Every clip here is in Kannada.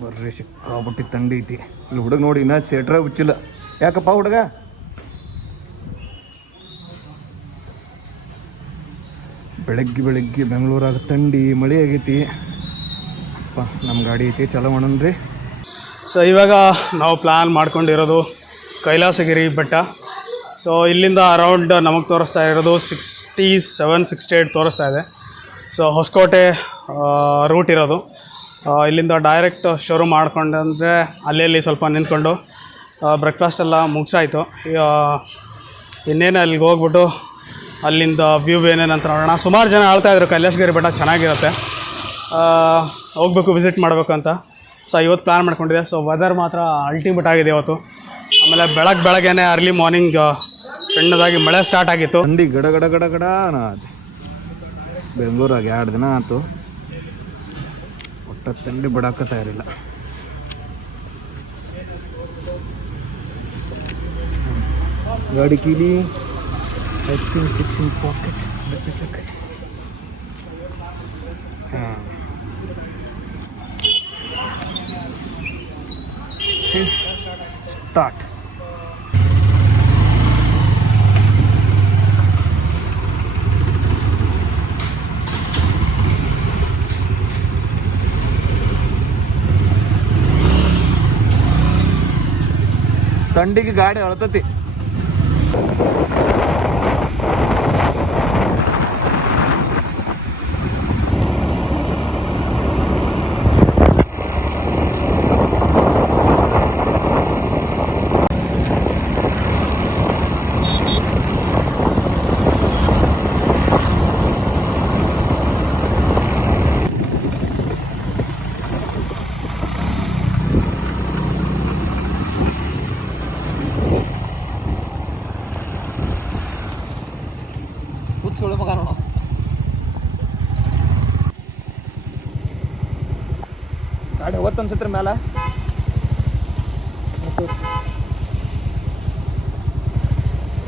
ಬರ್ರಿ ಸಿಕ್ಕಾಬಿಟ್ಟು ತಂಡಿ ಐತಿ. ಇಲ್ಲಿ ಹುಡುಗ ನೋಡಿ, ಇನ್ನ ಸೇಟ್ರ ಹುಚ್ಚಿಲ್ಲ. ಯಾಕಪ್ಪ ಹುಡುಗ? ಬೆಳಗ್ಗೆ ಬೆಳಗ್ಗೆ ಬೆಂಗಳೂರಾಗ ತಂಡಿ ಮಳೆ ಆಗೈತಿ. ಅಪ್ಪ ನಮ್ಮ ಗಾಡಿ ಐತಿ, ಚಲೋ ಮಾಡೋಣ್ರಿ. ಸೊ ಇವಾಗ ನಾವು ಪ್ಲ್ಯಾನ್ ಮಾಡ್ಕೊಂಡಿರೋದು ಕೈಲಾಸಗಿರಿ ಬೆಟ್ಟ. ಸೊ ಇಲ್ಲಿಂದ ಅರೌಂಡ್ ನಮಗೆ ತೋರಿಸ್ತಾ ಇರೋದು ಸಿಕ್ಸ್ಟಿ ಸೆವೆನ್ ಸಿಕ್ಸ್ಟಿ ಏಯ್ಟ್ ತೋರಿಸ್ತಾ ಇದೆ. ಸೊ ಹೊಸಕೋಟೆ ರೂಟ್ ಇರೋದು. ಇಲ್ಲಿಂದ ಡೈರೆಕ್ಟ್ ಶೋರೂಮ್ ಮಾಡಿಕೊಂಡು ಅಂದರೆ ಅಲ್ಲಿ ಸ್ವಲ್ಪ ನಿಂತ್ಕೊಂಡು ಬ್ರೇಕ್ಫಾಸ್ಟ್ ಎಲ್ಲ ಮುಗಿಸಾಯಿತು. ಇನ್ನೇನು ಅಲ್ಲಿಗೆ ಹೋಗ್ಬಿಟ್ಟು ಅಲ್ಲಿಂದ ವ್ಯೂ ಏನೇನಂತ ನೋಡೋಣ. ಸುಮಾರು ಜನ ಆಳ್ತಾ ಇದ್ರು ಕೈಲಾಸಗಿರಿ ಬೆಟ್ಟ ಚೆನ್ನಾಗಿರುತ್ತೆ. ಹೋಗ್ಬೇಕು ವಿಸಿಟ್ ಮಾಡಬೇಕು ಅಂತ. ಸೊ ಇವತ್ತು ಪ್ಲ್ಯಾನ್ ಮಾಡ್ಕೊಂಡಿದೆ ಸೊ ವೆದರ್ ಮಾತ್ರ ಅಲ್ಟಿಮೇಟ್ ಆಗಿದೆ ಇವತ್ತು. ಆಮೇಲೆ ಬೆಳಗ್ಗೆ ಬೆಳಗ್ಗೆನೆ ಅರ್ಲಿ ಮಾರ್ನಿಂಗ್ ಸಣ್ಣದಾಗಿ ಮಳೆ ಸ್ಟಾರ್ಟ್ ಆಗಿತ್ತು. ಗಡ ಗಡ ಗಡ ಗಡ. ಬೆಂಗಳೂರಾಗ ಎರಡು ದಿನ ಆಯ್ತು ಒಟ್ಟ ತಂಡಿ ಬಿಡಾಕ ತಯಾರಿಲ್ಲ ಗಾಡಿ ಕೀಲಿ ಫಿಕ್ಸಿಂಗ್ ಫಿಕ್ಸಿಂಗ್ ಪಾಕೆಟ್ ಚೆಕ್ ಹಾಂ ಸ್ಟಾರ್ಟ್ ತಂಡಿಗೆ ಗಾಡಿ ಅಳತತಿ ಹೋಗತ್ತ ಅನ್ಸತ್ರಿ ಮ್ಯಾಲ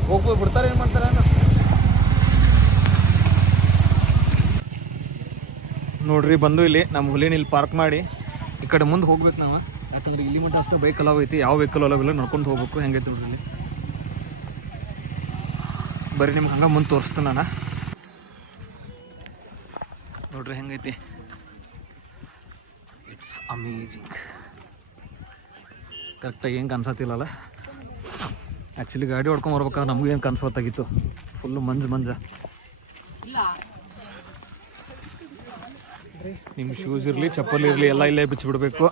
ಹೋಗ್ಬೋದು ಬಿಡ್ತಾರೆ ಏನು ಮಾಡ್ತಾರೆ ನೋಡ್ರಿ ಬಂದು ಇಲ್ಲಿ ನಮ್ಮ ಹುಲಿನ ಇಲ್ಲಿ ಪಾರ್ಕ್ ಮಾಡಿ. ಈ ಕಡೆ ಮುಂದೆ ಹೋಗ್ಬೇಕು ನಾವು. ಯಾಕಂದ್ರೆ ಇಲ್ಲಿ ಮಟ್ಟ ಅಷ್ಟು ಬೈಕ್ ಅಲಾವ್ ಐತಿ ಯಾವ ವೆಹಿಕಲ್ ಅಲಾವ್ ಇಲ್ಲ ನಡ್ಕೊಂಡು ಹೋಗ್ಬೇಕು. ಹೆಂಗೈತಿ ನೋಡ್ರಿ ಇಲ್ಲಿ. ಬರೀ ನಿಮ್ಗೆ ಹಂಗೆ ಮುಂದೆ ತೋರಿಸ್ತೀನಿ ನಾನು. ನೋಡ್ರಿ ಹೆಂಗೈತಿ. ಅಮೇಜಿಂಗ್ ಕರೆಕ್ಟಾಗಿ ಏನು ಕನ್ಸತ್ತಿಲ್ಲಲ್ಲ? ಆ್ಯಕ್ಚುಲಿ ಗಾಡಿ ಹೊಡ್ಕೊಂಡು ಬರ್ಬೇಕಾದ್ರೆ ನಮಗೂ ಏನು ಕನ್ಸ್ಬತ್ತಾಗಿತ್ತು ಫುಲ್ಲು ಮಂಜು ಮಂಜ. ನಿಮ್ಮ ಶೂಸ್ ಇರಲಿ ಚಪ್ಪಲಿ ಇರಲಿ ಎಲ್ಲ ಇಲ್ಲೇ ಬಿಚ್ಚಿಬಿಡ್ಬೇಕು.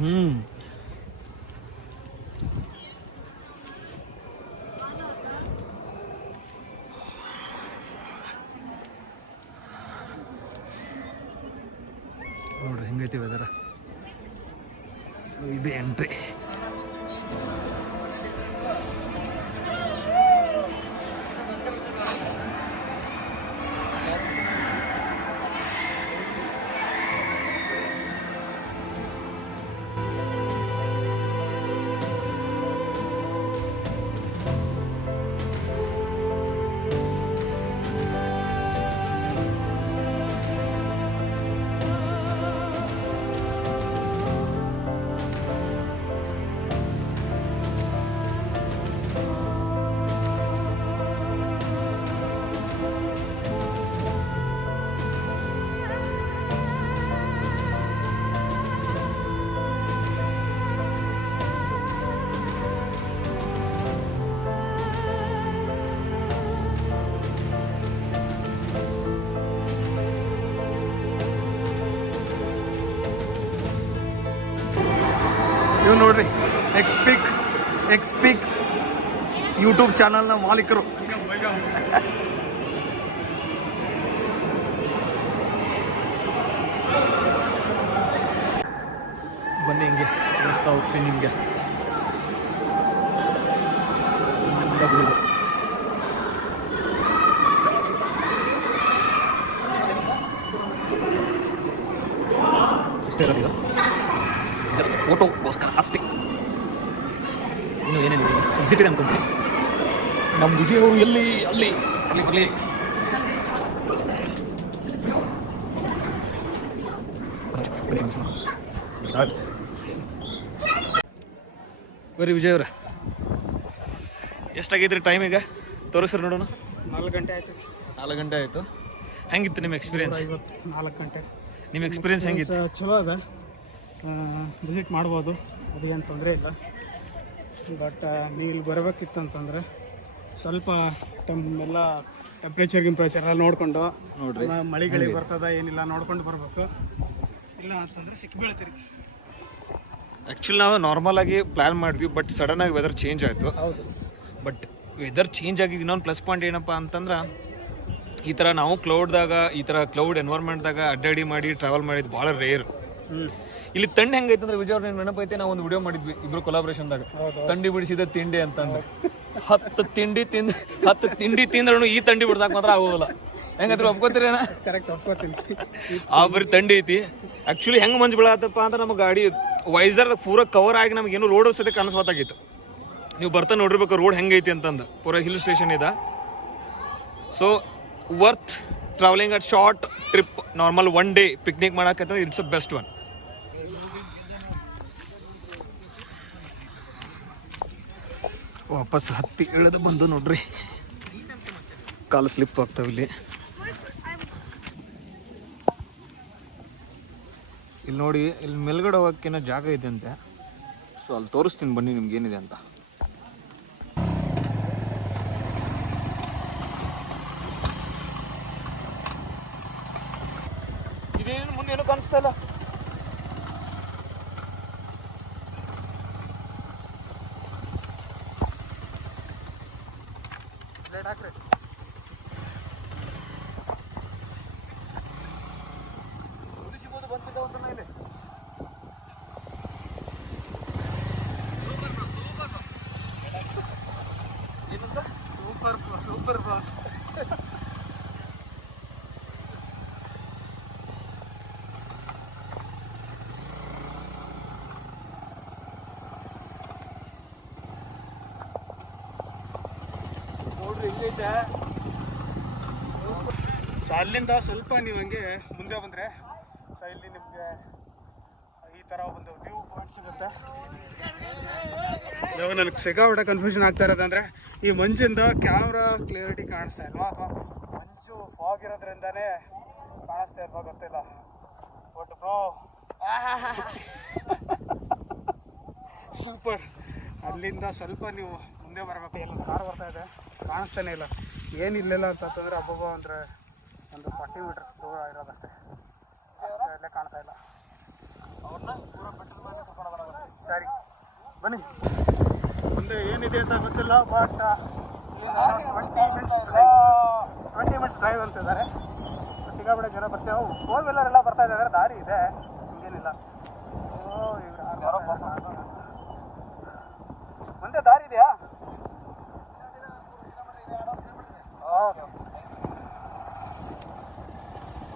ಹ್ಞೂ ನೋಡ್ರಿ ಹೆಂಗೈತಿ ವೆದರ ಸೊ ಇದು ಎಂಟ್ರಿ ಯೂಟ್ಯೂಬ್ ಚಾನಲ್ನ ಮಾಲೀಕರು. ಬನ್ನಿ ಹಿಂಗೆ, ತೋರಿಸ್ತಾ ಹೋಗ್ತೀನಿ ನಿಮಗೆ. ಇಷ್ಟೇ ಇರೋದಿಲ್ಲ ಜಸ್ಟ್ ಫೋಟೋಗೋಸ್ಕರ ಅಷ್ಟೇ. ಇನ್ನು ಏನೇನಿದೆ? ಎಕ್ಸಿಟ್ ಇದೆ ಅನ್ಕೊಂತೀನಿ ನಮ್ಮ ವಿಜಯ್ ಅವರು ಎಲ್ಲಿ ಅಲ್ಲಿ ಅಲ್ಲಿ ಬರಲಿ. ಬರೀ ವಿಜಯ್ ಅವ್ರ. ಎಷ್ಟಾಗೈತ್ರಿ ಟೈಮ್ ಈಗ? ತೋರಿಸ್ರಿ ನೋಡೋಣ. ನಾಲ್ಕು ಗಂಟೆ ಆಯಿತು. ನಾಲ್ಕು ಗಂಟೆ ಆಯಿತು. ಹೆಂಗಿತ್ತು ನಿಮ್ಮ ಎಕ್ಸ್ಪೀರಿಯನ್ಸ್ ನಾಲ್ಕು ಗಂಟೆ. ನಿಮ್ಮ ಎಕ್ಸ್ಪೀರಿಯನ್ಸ್ ಹೆಂಗಿತ್ತು? ಚಲೋ ಅದ. ವಿಸಿಟ್ ಮಾಡ್ಬೋದು. ಅದೇನು ತೊಂದರೆ ಇಲ್ಲ. ಬಟ್ ನೀವು ಇಲ್ಲಿ ಬರಬೇಕಿತ್ತು ಅಂತಂದರೆ ಸ್ವಲ್ಪ ಟೆಂಪ್ ಎಲ್ಲ ಟೆಂಪ್ರೇಚರ್ ಗಿಂಪ್ರೇಚರ್ ಎಲ್ಲ ನೋಡ್ಕೊಂಡು. ನೋಡ್ರಿ. ಮಳೆ ಗಳಿ ಬರ್ತದ ಏನಿಲ್ಲ ನೋಡ್ಕೊಂಡು ಬರಬೇಕು. ಇಲ್ಲ ಅಂತಂದರೆ ಸಿಕ್ಬೀಳ್ತೀರಿ ಆ್ಯಕ್ಚುಲಿ ನಾವು ನಾರ್ಮಲ್ ಆಗಿ ಪ್ಲ್ಯಾನ್ ಮಾಡಿದ್ವಿ ಬಟ್ ಸಡನ್ ಆಗಿ ವೆದರ್ ಚೇಂಜ್ ಆಯಿತು. ಹೌದು. ಬಟ್ ವೆದರ್ ಚೇಂಜ್ ಆಗಿದ್ದು ಇನ್ನೊಂದು ಪ್ಲಸ್ ಪಾಯಿಂಟ್ ಏನಪ್ಪ ಅಂತಂದ್ರೆ ಈ ಥರ ನಾವು ಕ್ಲೌಡ್ದಾಗ ಈ ಥರ ಕ್ಲೌಡ್ ಎನ್ವೈರ್ಮೆಂಟ್ದಾಗ ಅಡ್ಡಾಡಿ ಮಾಡಿ ಟ್ರಾವೆಲ್ ಮಾಡಿದ್ದು ಭಾಳ ರೇರ್ ಹ್ಞೂ ಇಲ್ಲಿ ತಂಡ ಹೆಂಗೈತೆ ಅಂದ್ರೆ ವಿಜಯ್ ಅವ್ರ ನೆನಪೈತೆ ನಾವು ಒಂದು ವಿಡಿಯೋ ಮಾಡಿದ್ವಿ ಇಬ್ರು ಕೊಲಾಬ್ರೇಷನ್ದಾಗ ದಾಗ. ತಂಡಿ ಬಿಡಿಸಿದ ತಿಂಡಿ ಅಂತಂದ್ರೆ ಹತ್ತು ತಿಂಡಿ ತಿಂದ ಹತ್ತು ತಿಂಡಿ ತಿಂದ್ರೂ ಈ ತಂಡಿ ಬಿಡ್ದಾಕ ಮಾತ್ರ ಆಗೋದಿಲ್ಲ. ಹೆಂಗಂದ್ರೆ ಒಪ್ಕೋತೀರೇನ? ಕರೆಕ್ಟ್ ಒಪ್ಕೋತೀನಿ. ಆ ಬರೀ ತಂಡಿ ಐತಿ. ಆಕ್ಚುಲಿ ಹೆಂಗ್ ಮಂಜು ಬೀಳತ್ತಪ್ಪ ಅಂದ್ರೆ ನಮ್ಮ ಗಾಡಿ ವೈಸರ್ ಪೂರ ಕವರ್ ಆಗಿ ನಮಗೇನು ರೋಡ್ ಸತಿ ಕಾಣಿಸ್ಬತ್ತಾಗಿತ್ತು ನೀವು ಬರ್ತಾ ನೋಡಿರ್ಬೇಕು ರೋಡ್ ಹೆಂಗೈತಿ ಅಂತಂದು. ಪೂರ ಹಿಲ್ ಸ್ಟೇಷನ್ ಇದೆ. So worth travelling at short trip normal one day picnic ಮಾಡಕ್ಕೆ ಇಟ್ಸ್ ಅ ಬೆಸ್ಟ್ ಒನ್ ವಾಪಸ್ ಹತ್ತಿ ಇಳಿದು ಬಂದು ನೋಡ್ರಿ. ಕಾಲು ಸ್ಲಿಪ್ ಆಗ್ತಾವೆ ಇಲ್ಲಿ. ಇಲ್ಲಿ ನೋಡಿ, ಇಲ್ಲಿ ಮೇಲ್ಗಡೆ ಹೋಗೋಕ್ಕೇನೋ ಜಾಗ ಇದೆ ಅಂತೆ ಸೊ ಅಲ್ಲಿ ತೋರಿಸ್ತೀನಿ ಬನ್ನಿ ನಿಮ್ಗೆ ಏನಿದೆ ಅಂತ. ಇದೇನು ಮುಂದೆ ಏನೋ ಕಾಣಿಸ್ತಾ ಇಲ್ಲ. так ಸೊ ಅಲ್ಲಿಂದ ಸ್ವಲ್ಪ ನೀವು ಹಂಗೆ ಮುಂದೆ ಬಂದರೆ ಸೊ ಇಲ್ಲಿ ನಿಮಗೆ ಈ ಥರ ಒಂದು ವ್ಯೂ ಪಾಯಿಂಟ್ ಸಿಗುತ್ತೆ. ಇವಾಗ ನನಗೆ ಸಿಕ್ಕಾಪಟ್ಟೆ ಕನ್ಫ್ಯೂಷನ್ ಆಗ್ತಾ ಇರೋದಂದ್ರೆ ಈ ಮಂಜಿಂದ ಕ್ಯಾಮ್ರಾ ಕ್ಲಿಯರಿಟಿ ಕಾಣಿಸ್ತಾ ಇಲ್ವಾ? ಅಥವಾ ಮಂಜು ಫಾಗ್ ಇರೋದ್ರಿಂದನೇ ಕಾಣಿಸ್ತಾ ಇಲ್ವಾ ಗೊತ್ತಿಲ್ಲ. ಬಟ್ ಬ್ರೋ ಸೂಪರ್ ಅಲ್ಲಿಂದ ಸ್ವಲ್ಪ ನೀವು ಮುಂದೆ ಬರಬೇಕು. ಎಲ್ಲ ಕಾರ್ ಬರ್ತಾ ಇದೆ. ಕಾಣಿಸ್ತಾನೆ ಇಲ್ಲ. ಏನಿಲ್ಲ ಅಂತಂದ್ರೆ ಅಬ್ಬಬ್ಬ ಅಂದರೆ ಒಂದು ಫಾರ್ಟಿ ಮೀಟರ್ಸ್ ದೂರ ಇರೋದಷ್ಟೇ. ಅಷ್ಟೇ ಕಾಣ್ತಾ ಇಲ್ಲ. ಸರಿ. ಬನ್ನಿ. ಮುಂದೆ ಏನಿದೆ ಅಂತ ಗೊತ್ತಿಲ್ಲ but twenty minutes twenty minutes drive ಅಂತಿದ್ದಾರೆ ಸಿಕ್ಕಾಪಟ್ಟೆ ಜನ ಬರ್ತೇವೆ ಫೋರ್ ವೀಲರ್ ಎಲ್ಲ ಬರ್ತಾ ಇದ್ದಾರೆ ದಾರಿ ಇದೆ. ಹಿಂಗೇನಿಲ್ಲ. ಓ ಮುಂದೆ ದಾರಿ ಇದೆಯಾ ಓಕೆ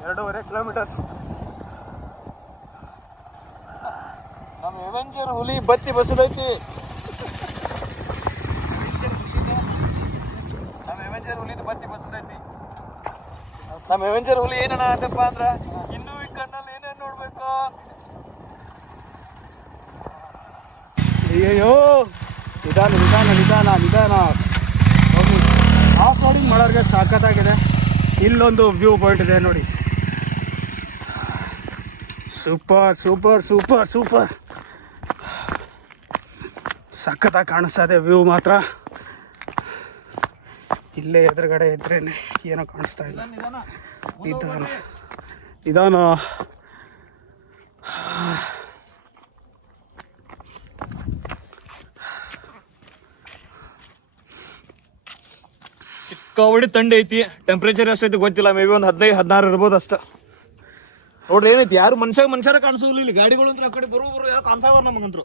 ಎರಡೂವರೆ ಕಿಲೋಮೀಟರ್ಸ್. ನಮ್ಮ ಎವೆಂಜರ್ ಹುಲಿ ಬತ್ತಿ ಬಸದೈತಿ. ನಮ್ಮ ಎವೆಂಜರ್ ಹುಲಿದು ಬತ್ತಿ ಬಸದೈತಿ. ನಮ್ಮ ಎವೆಂಜರ್ ಹುಲಿ ಏನಣ್ಣ ಅಂತಪ್ಪ ಅಂದ್ರ ಇನ್ನೂ ಈ ಕಣ್ಣಲ್ಲಿ ಏನೇನ್ ನೋಡ್ಬೇಕು? ಅಯ್ಯಯ್ಯೋ ನಿಧಾನ ನಿಧಾನ ನಿಧಾನ ನಿಧಾನ. ಆಫ್ ರೋಡಿಂಗ್ ಮಾಡೋರಿಗೆ ಸಖತ್ತಾಗಿದೆ ಇಲ್ಲೊಂದು ವ್ಯೂ ಪಾಯಿಂಟ್ ಇದೆ ನೋಡಿ. ಸೂಪರ್ ಸೂಪರ್ ಸೂಪರ್ ಸೂಪರ್ ಸಖತ್ತಾಗಿ ಕಾಣಿಸ್ತಾ ಇದೆ ವ್ಯೂ ಮಾತ್ರ. ಇಲ್ಲೇ ಎದುರುಗಡೆ ಇದ್ರೇನೆ ಏನೋ ಕಾಣಿಸ್ತಾ ಇಲ್ಲ. ನಿಧಾನ. ನಿಧಾನ. ಸಿಕ್ಕಾಬಡಿ ತಂಡ ಐತಿ. ಟೆಂಪ್ರೇಚರ್ ಎಷ್ಟೈತಿ ಗೊತ್ತಿಲ್ಲ ಮೇ ಬಿ ಒಂದು ಹದಿನೈದು ಹದಿನಾರು ಇರ್ಬೋದು ಅಷ್ಟ. ನೋಡ್ರಿ ಏನೈತಿ ಯಾರು ಮನುಷ್ಯ ಮನುಷ್ಯರ ಕಾಣಿಸೋಲ್ಲ ಇಲ್ಲಿ. ಗಾಡಿಗಳು ಅಂದ್ರೆ ಆ ಕಡೆ ಬರೋ ಬರೋ ಯಾರು ಕಾಣಿಸಾವ ನಮಗಂದ್ರು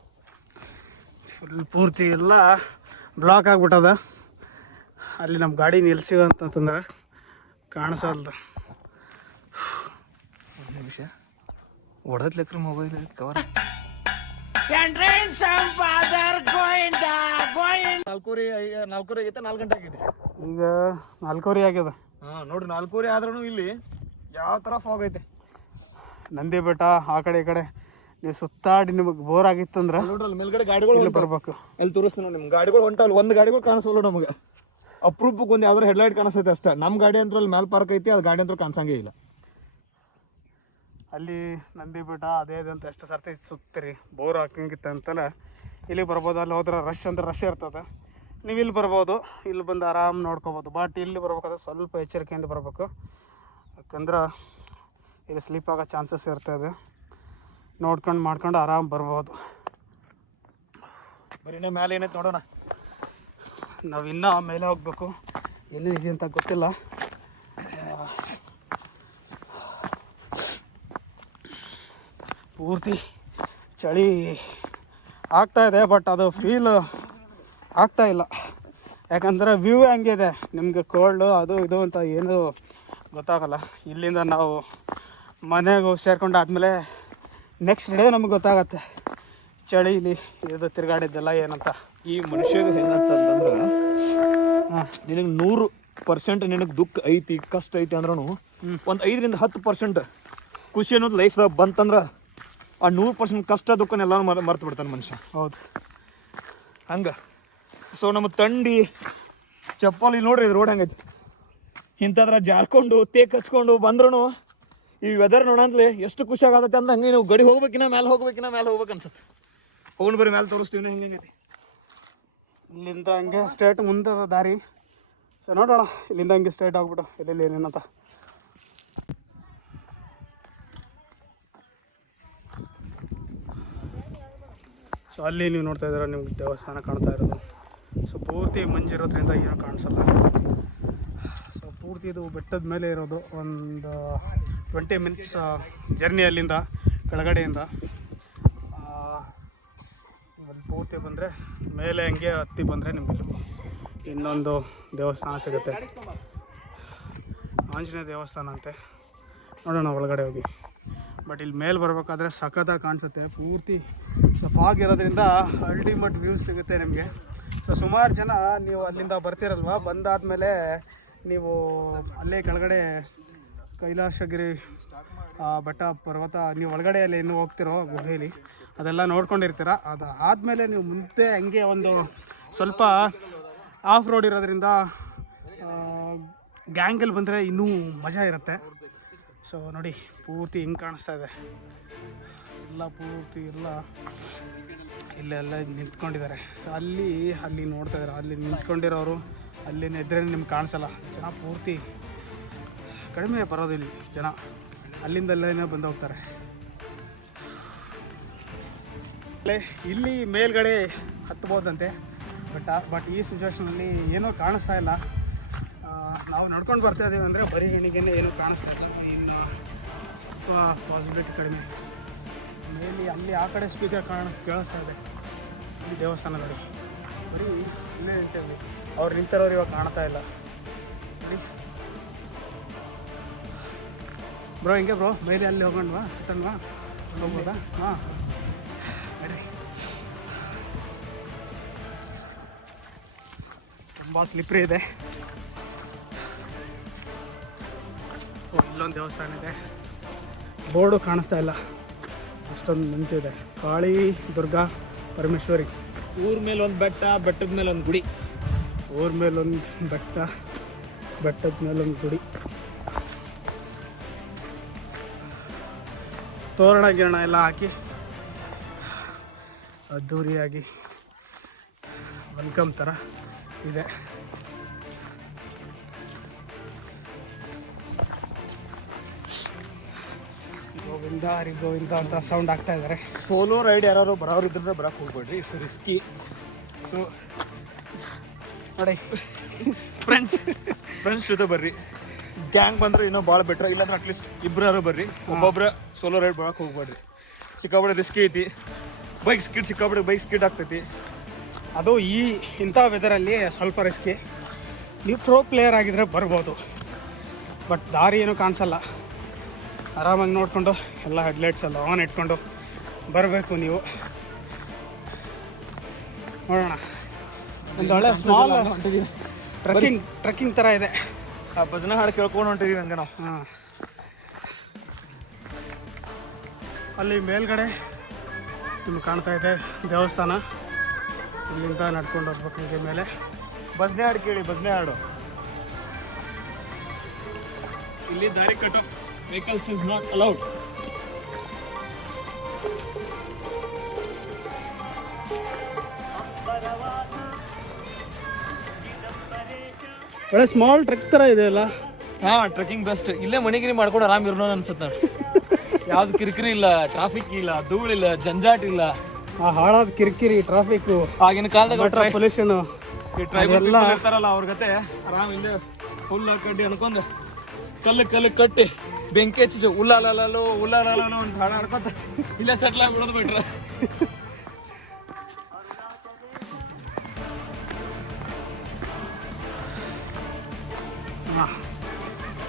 ಫುಲ್ ಪೂರ್ತಿ ಎಲ್ಲ ಬ್ಲಾಕ್ ಆಗ್ಬಿಟ್ಟದ. ಅಲ್ಲಿ ನಮ್ಮ ಗಾಡಿ ನಿಲ್ಸಿವ ಅಂತಂತಂದ್ರೆ ಕಾಣಿಸಲ್ದು ಒಂದು ನಿಮಿಷ. ಹೊಡೆದ್ಲೆಕ್ರ ಮೊಬೈಲ್ ಕವರ್ ನಾಲ್ಕೂವರೆ ನಾಲ್ಕೂವರೆ ಆಗೈತೆ ನಾಲ್ಕು ಗಂಟೆ ಆಗಿದೆ. ಈಗ ನಾಲ್ಕೂವರೆ ಆಗ್ಯದ ಹಾಂ ನೋಡ್ರಿ ನಾಲ್ಕೂವರೆ ಆದ್ರೂ ಇಲ್ಲಿ ಯಾವ ಥರ ಫಾಗ್ ಐತೆ. ನಂದಿ ಬೆಟ್ಟ ಆ ಕಡೆ ಈ ಕಡೆ. ನೀವು ಸುತ್ತಾಡಿ ನಿಮಗೆ ಬೋರ್ ಆಗಿತ್ತಂದ್ರೆ ನೋಡ್ರಿ ಅಲ್ಲಿ ಮೇಲ್ಗಡೆ ಗಾಡಿಗಳು. ಬರ್ಬೇಕು. ಅಲ್ಲಿ ತೋರಿಸ್ತೀನಿ ನೋಡಿ ನಿಮ್ಗೆ. ಗಾಡಿಗಳು ಹೊಂಟಲ್ಲ ಒಂದು ಗಾಡಿಗಳು ಕಾಣಿಸಲ್ಲ ನಮಗೆ. ಅಪ್ರೂಪಕ್ಕೆ ಒಂದು ಯಾವ್ದಾರು ಹೆಡ್ಲೈಟ್ ಕಾಣಿಸ್ತೈತೆ ಅಷ್ಟೇ. ನಮ್ಮ ಗಾಡಿ ಅಂದ್ರೆ ಅಲ್ಲಿ ಮೇಲೆ ಪಾರ್ಕ್ ಐತಿ ಅದು ಗಾಡಿ ಅಂದ್ರೆ ಕಾಣಿಸಂಗೇ ಇಲ್ಲ. ಅಲ್ಲಿ ನಂದಿ ಬೆಟ್ಟ ಅದೇ ಅದೇ ಅಂತ ಎಷ್ಟು ಸರ್ತಿ ಸುತ್ತೀರಿ? ಬೋರ್ ಹಾಕಂಗಿತ್ತು ಅಂತಲ್ಲ ಇಲ್ಲಿ ಬರ್ಬೋದು. ಅಲ್ಲಿ ಹೋದ್ರೆ ರಶ್ ಅಂದ್ರೆ ರಶ್ ಇರ್ತದೆ. ನೀವು ಇಲ್ಲಿ ಬರ್ಬೋದು. ಇಲ್ಲಿ ಬಂದು ಆರಾಮ್ ನೋಡ್ಕೋಬೋದು. ಬಟ್ ಇಲ್ಲಿ ಬರ್ಬೇಕಾದ್ರೆ ಸ್ವಲ್ಪ ಎಚ್ಚರಿಕೆಯಿಂದ ಬರಬೇಕು. ಯಾಕಂದ್ರೆ ಇಲ್ಲಿ ಸ್ಲೀಪ್ ಆಗೋ ಚಾನ್ಸಸ್ ಇರ್ತದೆ ನೋಡ್ಕೊಂಡು ಮಾಡ್ಕೊಂಡು ಆರಾಮ್ ಬರ್ಬೋದು. ಬರೀನೇ ಮೇಲೆ ಏನೈತೆ ನೋಡೋಣ. ನಾವು ಇನ್ನೂ ಮೇಲೆ ಹೋಗ್ಬೇಕು. ಇದೆ ಅಂತ ಗೊತ್ತಿಲ್ಲ. ಪೂರ್ತಿ ಚಳಿ ಆಗ್ತಾ ಇದೆ ಬಟ್ ಅದು ಫೀಲ್ ಆಗ್ತಾ ಇಲ್ಲ. ಯಾಕಂದ್ರೆ ವ್ಯೂ ಹಂಗಿದೆ? ನಿಮಗೆ ಕೋಲ್ಡು ಅದು ಇದು ಅಂತ ಏನು ಗೊತ್ತಾಗಲ್ಲ. ಇಲ್ಲಿಂದ ನಾವು ಮನೆಗೆ ಹೋಗಿ ಸೇರ್ಕೊಂಡು ಆದಮೇಲೆ ನೆಕ್ಸ್ಟ್ ಡೇ ನಮ್ಗೆ ಗೊತ್ತಾಗತ್ತೆ. ಚಳಿಲಿ ಇದು ತಿರುಗಾಡಿದ್ದೆಲ್ಲ ಏನಂತ. ಈ ಮನುಷ್ಯಗೆ ಏನಂತಂದ್ರೆ ನಿನಗೆ ನೂರು ಪರ್ಸೆಂಟ್ ನಿನಗೆ ದುಃಖ ಐತಿ ಕಷ್ಟ ಐತಿ ಅಂದ್ರೂ ಒಂದು ಐದರಿಂದ ಹತ್ತು ಪರ್ಸೆಂಟ್ ಖುಷಿ ಅನ್ನೋದು ಲೈಫ್ದಾಗ ಬಂತಂದ್ರೆ ಆ ನೂರು ಪರ್ಸೆಂಟ್ ಕಷ್ಟ ದುಃಖನೆಲ್ಲ ಮರ ಮರ್ತು ಬಿಡ್ತಾನೆ ಮನುಷ್ಯ. ಹೌದು. ಹಂಗೆ. ಸೊ ನಮ್ಮ ತಂಡಿ ಚಪ್ಪಲಿ ಇಲ್ಲಿ ನೋಡ್ರಿ ರೋಡ್ ಹಂಗೈತೆ. ಇಂಥದ್ರ ಜಾರ್ಕೊಂಡು ತೇಕ್ ಹಚ್ಕೊಂಡು ಬಂದ್ರೂ ಈ ವೆದರ್ ನೋಡಂತ್ಲೆ ಎಷ್ಟು ಖುಷಿ ಆಗತ್ತೆ ಅಂದ್ರೆ ಹಂಗೆ ನೀವು ಗಡಿ ಹೋಗ್ಬೇಕಿನ ಮೇಲೆ ಹೋಗ್ಬೇಕಿನ ಮೇಲೆ ಹೋಗ್ಬೇಕು ಅನ್ಸುತ್ತೆ. ಹೋಗಿ ಬರೀ ಮೇಲೆ ತೋರಿಸ್ತೀವಿ ಹಿಂಗೆ ಹೆಂಗೈತಿ. ಇಲ್ಲಿಂದ ಹಂಗೆ ಸ್ಟ್ರೇಟ್ ಮುಂದೆ ದಾರಿ. ಸೊ ನೋಡೋಣ ಇಲ್ಲಿಂದ ಹಂಗೆ ಸ್ಟ್ರೇಟ್ ಆಗ್ಬಿಟ್ಟು ಎಲ್ಲೆಲ್ಲಿ ಏನೇನಂತ. ಸೊ ಅಲ್ಲಿ ನೀವು ನೋಡ್ತಾ ಇದ್ದೀರ, ನಿಮ್ಗೆ ದೇವಸ್ಥಾನ ಕಾಣ್ತಾ ಇರೋದು. ಸೊ ಪೂರ್ತಿ ಮಂಜಿರೋದ್ರಿಂದ ಏನು ಕಾಣಿಸಲ್ಲ. ಸೊ ಪೂರ್ತಿ ಇದು ಬೆಟ್ಟದ ಮೇಲೆ ಇರೋದು. ಒಂದು ಟ್ವೆಂಟಿ ಮಿನಿಟ್ಸ್ ಜರ್ನಿ ಅಲ್ಲಿಂದ, ಕೆಳಗಡೆಯಿಂದ. ಪೂರ್ತಿ ಬಂದರೆ, ಮೇಲೆ ಹಂಗೆ ಹತ್ತಿ ಬಂದರೆ ನಿಮಗೆ ಇನ್ನೊಂದು ದೇವಸ್ಥಾನ ಸಿಗುತ್ತೆ. ಆಂಜನೇಯ ದೇವಸ್ಥಾನ ಅಂತೆ. ನೋಡೋಣ ಒಳಗಡೆ ಹೋಗಿ. ಬಟ್ ಇಲ್ಲಿ ಮೇಲೆ ಬರಬೇಕಾದ್ರೆ ಸಖತ್ತಾಗಿ ಕಾಣಿಸುತ್ತೆ. ಪೂರ್ತಿ ಸೊ ಫಾಗ್ ಇರೋದ್ರಿಂದ ಅಲ್ಟಿಮೇಟ್ ವ್ಯೂಸ್ ಸಿಗುತ್ತೆ ನಿಮಗೆ. ಸೊ ಸುಮಾರು ಜನ ನೀವು ಅಲ್ಲಿಂದ ಬರ್ತೀರಲ್ವ? ಬಂದಾದಮೇಲೆ ನೀವು ಅಲ್ಲೇ ಕೆಳಗಡೆ ಕೈಲಾಸಗಿರಿ ಬೆಟ್ಟ ಪರ್ವತ, ನೀವು ಒಳಗಡೆ ಅಲ್ಲಿ ಇನ್ನೂ ಹೋಗ್ತಿರೋ ಗುಹೆಯಲ್ಲಿ ಅದೆಲ್ಲ ನೋಡ್ಕೊಂಡಿರ್ತೀರ? ಅದು ಆದಮೇಲೆ ನೀವು ಮುಂದೆ ಹಂಗೆ ಒಂದು ಸ್ವಲ್ಪ ಆಫ್ ರೋಡ್ ಇರೋದ್ರಿಂದ ಗ್ಯಾಂಗಲ್ಲಿ ಬಂದರೆ ಇನ್ನೂ ಮಜಾ ಇರುತ್ತೆ. ಸೊ ನೋಡಿ, ಪೂರ್ತಿ ಹಿಂಗೆ ಕಾಣಿಸ್ತಾ ಇದೆ. ಎಲ್ಲ ಪೂರ್ತಿ ಎಲ್ಲ ಇಲ್ಲೆಲ್ಲ ನಿಂತ್ಕೊಂಡಿದ್ದಾರೆ. ಸೊ ಅಲ್ಲಿ ಅಲ್ಲಿ ನೋಡ್ತಾ ಇದ್ದಾರೆ. ಅಲ್ಲಿ ನಿಂತ್ಕೊಂಡಿರೋರು, ಅಲ್ಲಿ ಎದ್ರೆ ನಿಮ್ಗೆ ಕಾಣಿಸಲ್ಲ. ಜನ ಪೂರ್ತಿ ಕಡಿಮೆ ಬರೋದಿಲ್ಲ ಜನ. ಅಲ್ಲಿಂದ ಅಲ್ಲೇ ಬಂದು ಹೋಗ್ತಾರೆ. ಇಲ್ಲಿ ಮೇಲ್ಗಡೆ ಹತ್ಬೋದಂತೆ. ಬಟ್ ಬಟ್ ಈ ಸಿಚುವೇಶನಲ್ಲಿ ಏನೂ ಕಾಣಿಸ್ತಾ ಇಲ್ಲ. ನಾವು ನಡ್ಕೊಂಡು ಬರ್ತಾ ಇದ್ದೀವಿ ಅಂದರೆ ಬರೀ ಗಣಿಗೆನೇ ಏನೂ ಕಾಣಿಸ್ತಾ ಇಲ್ಲ. ಪಾಸಿಬಿಲಿಟಿ ಕಡಿಮೆ. ಮೇಲಿ ಅಲ್ಲಿ ಆ ಕಡೆ ಸ್ಪೀಕರ್ ಕಾಣ ಕೇಳಿಸ್ತಾ ಇದೆ ಇಲ್ಲಿ ದೇವಸ್ಥಾನದಲ್ಲಿ ಬರೀ ಇಲ್ಲೇ ನಿಂತಿರಲಿ ಅವ್ರು ನಿಂತಿರೋರು ಇವಾಗ ಕಾಣ್ತಾ ಇಲ್ಲ. ಬ್ರೋ, ಹಿಂಗೆ ಬ್ರೋ? ಮೇಲೆ ಅಲ್ಲಿ ಹೋಗೋಣವಾ? ಹತ್ತಣ್ವಾ? ಹೋಗ್ಬೋದಾ? ಹಾಂ. ತುಂಬ ಸ್ಲಿಪ್ರಿ ಇದೆ. ಓ, ಇಲ್ಲೊಂದು ದೇವಸ್ಥಾನ ಇದೆ. ಬೋರ್ಡು ಕಾಣಿಸ್ತಾ ಇಲ್ಲ. ಅಷ್ಟೊಂದು ಮುಂಚಿದೆ ಕಾಳಿ ದುರ್ಗಾ ಪರಮೇಶ್ವರಿ. ಊರ ಮೇಲೆ ಒಂದು ಬೆಟ್ಟ ಬೆಟ್ಟದ ಮೇಲೆ ಒಂದು ಗುಡಿ. ಊರ ಮೇಲೊಂದು ಬೆಟ್ಟ ಬೆಟ್ಟದ ಮೇಲೊಂದು ಗುಡಿ. ತೋರಣ ಗಿರಣ ಎಲ್ಲ ಹಾಕಿ ಅದ್ದೂರಿಯಾಗಿ ವೆಲ್ಕಮ್ ಥರ ಇದೆ. ಗೋವಿಂದ ಹರಿ ಗೋವಿಂದ ಅಂತ ಸೌಂಡ್ ಆಗ್ತಾ ಇದ್ದಾರೆ ಸೋಲೋ ರೈಡ್ ಯಾರು ಬರೋರು ಇದ್ರೆ ಬರಕ್ ಹೋಗ್ಬೇಡ್ರಿ ಇಟ್ಸ್ ರಿಸ್ಕಿ ಸೊ ನೋಡಿ. ಫ್ರೆಂಡ್ಸ್ ಫ್ರೆಂಡ್ಸ್ ಜೊತೆ ಬರ್ರಿ. ಗ್ಯಾಂಗ್ ಬಂದ್ರೆ ಇನ್ನೂ ಭಾಳ ಬೆಟ್ರ್ ಇಲ್ಲಾಂದ್ರೆ ಅಟ್ಲೀಸ್ಟ್ ಇಬ್ಬರಾರು ಬರ್ರಿ. ಒಬ್ಬೊಬ್ರ ಸೋಲೋ ರೈಡ್ ಬರಕ್ಕೆ ಹೋಗ್ಬೇಡ್ರಿ. ಸಿಕ್ಕಾಬಿಡೆ ರಿಸ್ಕಿ ಐತಿ. ಬೈಕ್ ಸ್ಕಿಡ್ ಸಿಕ್ಕಾಬಿಡಿ ಬೈಕ್ ಸ್ಕಿಡ್ ಆಗ್ತೈತಿ. ಅದು ಈ ಇಂಥ ವೆದರಲ್ಲಿ ಸ್ವಲ್ಪ ರಿಸ್ಕಿ ನೀವು ಪ್ರೋ ಪ್ಲೇಯರ್ ಆಗಿದ್ರೆ ಬರ್ಬೋದು. ಬಟ್ ದಾರಿ ಏನೂ ಕಾಣಿಸಲ್ಲ. ಆರಾಮಾಗಿ ನೋಡಿಕೊಂಡು ಎಲ್ಲ ಹೆಡ್ಲೈಟ್ಸ್ ಎಲ್ಲ ಆನ್ ಇಟ್ಕೊಂಡು ಬರಬೇಕು ನೀವು. ನೋಡೋಣ. ಒಂದು ಒಳ್ಳೆ ಸ್ಮಾಲ್ ಟ್ರಕ್ಕಿಂಗ್ ಟ್ರಕ್ಕಿಂಗ್ ಥರ ಇದೆ. ಆ ಭಜನೆ ಹಾಡು ಕೇಳ್ಕೊಂಡು ಹೊಂಟಿದ್ದೀವಿ ಹಂಗೆ ನಾವು. ಹಾಂ. ಅಲ್ಲಿ ಮೇಲ್ಗಡೆ ನಿಮ್ಗೆ ಕಾಣ್ತಾ ಇದೆ ದೇವಸ್ಥಾನ. ಇಲ್ಲಿಂದ ನಡ್ಕೊಂಡು ಹೋಗ್ಬೇಕು ಹಂಗೆ ಮೇಲೆ. ಭಜನೆ ಹಾಡು ಕೇಳಿ ಭಜನೆ ಹಾಡು. ಇಲ್ಲಿ ದಾರಿ cut off vehicles is not allowed. ಒಳ್ಳೆ ಸ್ಮಾಲ್ ಟ್ರೆಕ್ ತರ ಇದೆ ಅಲ್ಲ? ಹಾ ಟ್ರೆಕ್ಕಿಂಗ್ ಬೆಸ್ಟ್ ಇಲ್ಲೇ ಮಣಿಗಿರಿ ಮಾಡ್ಕೊಂಡು ಆರಾಮ್ ಇರೋಣ ಅನ್ಸುತ್ತೆ ನೋಡಿ ಯಾವ್ದು ಕಿರಿಕಿರಿ ಇಲ್ಲ ಟ್ರಾಫಿಕ್ ಇಲ್ಲ ಧೂಳಿಲ್ಲ ಜಂಜಾಟ್ ಇಲ್ಲ. ಆ ಹಾಳಾದ ಕಿರಿಕಿರಿ ಟ್ರಾಫಿಕ್ ಆಗಿನ ಕಾಲದಾಗ ಪೊಲ್ಯೂಷನ್ ಈ ಟ್ರೈಬಲ್ ಇರ್ತಾರಲ್ಲ ಅವ್ರ ಗತೆ ಆರಾಮ್ ಇಲ್ಲೇ ಫುಲ್ ಕಡ್ಡಿ ಅನ್ಕೊಂಡು ಕಲ್ಲು ಕಲ್ಲು ಕಟ್ಟಿ ಬೆಂಕಿ ಹಚ್ಚಿ ಉಲ್ಲಾಲೋ ಉಲ್ಲಾಲೋ ಅಂತ ಹಾಡು ಹಾಡ್ಕೊತ ಇಲ್ಲ ಸೆಟ್ಲ್ ಆಗ್ಬಿಡೋದು ಬಿಟ್ರೆ.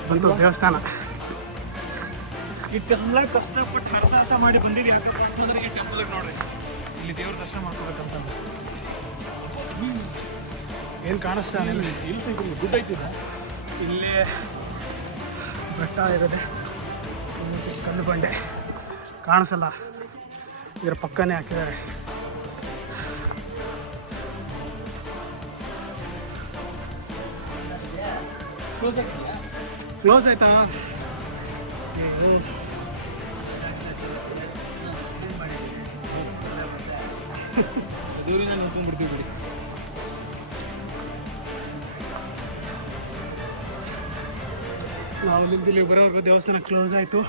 ಬಂತು ದೇವಸ್ಥಾನ. ಇಷ್ಟೆಲ್ಲ ಕಷ್ಟಪಟ್ಟು ಹರಸಾಹಸ ಮಾಡಿ ಬಂದಿದ್ದೀವಿ ಯಾಕಪ್ಪ ಅಂತಂದ್ರೆ ಈ ಟೆಂಪಲ್ ನೋಡ್ರಿ. ಇಲ್ಲಿ ದೇವ್ರ ದರ್ಶನ ಮಾಡ್ಕೋಬೇಕಂತ ಏನು ಕಾಣಿಸ್ತಾನೆ ಇಲ್ಲಿ. ಇಲ್ಲಿ ಸಿಗ್ರಿ ಗುಡ್ ಐತಿದ ಇಲ್ಲಿ ಬೆಟ್ಟ ಇರೋದೆ ಇಲ್ಲಿ ಕಲ್ಲು ಬಂಡೆ ಕಾಣಿಸಲ್ಲ ಇದರ ಪಕ್ಕನೇ ಹಾಕಿದ್ದಾರೆ ಕ್ಲೋಸ್ ಆಯ್ತಾ ಅಯ್ಯೋ. ದೂರಿಂದ ನಿಂತ್ಕೊಂಡ್ಬಿಡ್ತೀವಿ ಬಿಡಿ ನಾವು ಇಲ್ಲಿ ಬರೋವರೆಗೂ ದೇವಸ್ಥಾನ ಕ್ಲೋಸ್ ಆಯಿತು.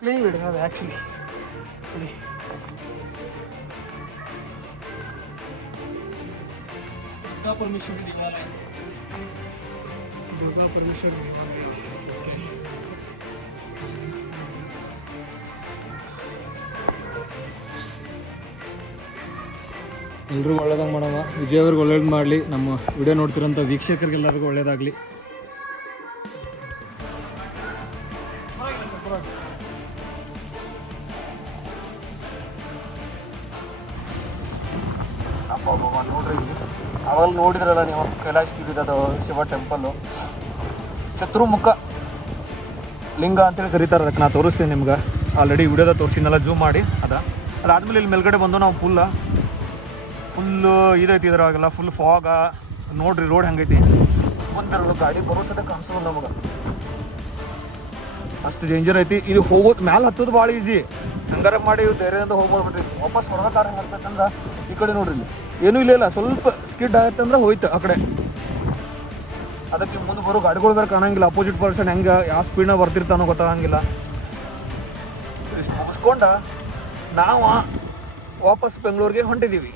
ಕ್ಲೀನ್ ಅದು ಆ್ಯಕ್ಚುಲಿ ನೋಡಿ. ದುರ್ಗಾ ಪರಮೇಶ್ವರ್ ದೇವಾಲಯ. ಓಕೆ ಎಲ್ರಿಗೂ ಒಳ್ಳೇದಾಗ ಮಾಡೋಣ. ವಿಜಯವ್ರಿಗೆ ಒಳ್ಳೇದು ಮಾಡಲಿ. ನಮ್ಮ ವಿಡಿಯೋ ನೋಡ್ತಿರೋಂಥ ವೀಕ್ಷಕರಿಗೆಲ್ಲರಿಗೂ ಒಳ್ಳೇದಾಗಲಿ. ನೋಡಿದ್ರಲ್ಲ ನೀವು, ಕೈಲಾಶ್ ಗಿರಿದದು ಶಿವ ಟೆಂಪಲ್ಲು ಚತುರ್ಮುಖ ಲಿಂಗ ಅಂತೇಳಿ ಕರೀತಾರೆ ಅದಕ್ಕೆ ನಾ ತೋರಿಸ್ತೀನಿ ನಿಮ್ಗೆ. ಆಲ್ರೆಡಿ ವಿಡಿಯೋದ ತೋರಿಸಿದ್ನೆಲ್ಲ ಜೂಮ್ ಮಾಡಿ, ಅದ. ಅದಾದ್ಮೇಲೆ ಇಲ್ಲಿ ಮೇಲ್ಗಡೆ ಬಂದು ನಾವು ಫುಲ್ ಫುಲ್ಲು ಇದೈತಿ ಇದ್ರಾಗೆಲ್ಲ ಫುಲ್ ಫಾಗ ನೋಡ್ರಿ ರೋಡ್ ಹೆಂಗೈತಿ. ಒಂದೆರಡು ಗಾಡಿ ಬರೋಸದ ಸದ ಕಾಣಿಸೋದು ನಮಗೆ. ಅಷ್ಟು ಡೇಂಜರ್ ಐತಿ. ಇದು ಹೋಗೋದು ಮ್ಯಾಲೆ ಹತ್ತೋದು ಭಾಳ ಈಜಿ ಹಂಗಾರ ಮಾಡಿ ಧೈರ್ಯದಿಂದ ಹೋಗ್ಬೋದು ಬಿಡ್ರಿ ವಾಪಸ್ ಹೊರಗಾರ ಹೆಂಗಾಗ್ತೈತಂದ್ರೆ ಈ ಕಡೆ ನೋಡ್ರಿ ಇಲ್ಲಿ. ಏನೂ ಇಲ್ಲ ಇಲ್ಲ. ಸ್ವಲ್ಪ ಸ್ಕಿಡ್ ಆಗತ್ತಂದ್ರೆ ಹೋಯ್ತು ಆ ಕಡೆ. ಅದಕ್ಕೆ ಮುಂದೆ ಬರೋ ಗಾಡಿಗಳು ಕಾಣಂಗಿಲ್ಲ. ಅಪೋಸಿಟ್ ಪರ್ಸನ್ ಹೆಂಗೆ, ಯಾವ ಸ್ಪೀಡ್ನ ಬರ್ತಿರ್ತಾನೋ ಗೊತ್ತಾಗಂಗಿಲ್ಲ. ಮುಗಿಸ್ಕೊಂಡ ನಾವು ವಾಪಸ್ ಬೆಂಗಳೂರಿಗೆ ಹೊಂಟಿದ್ದೀವಿ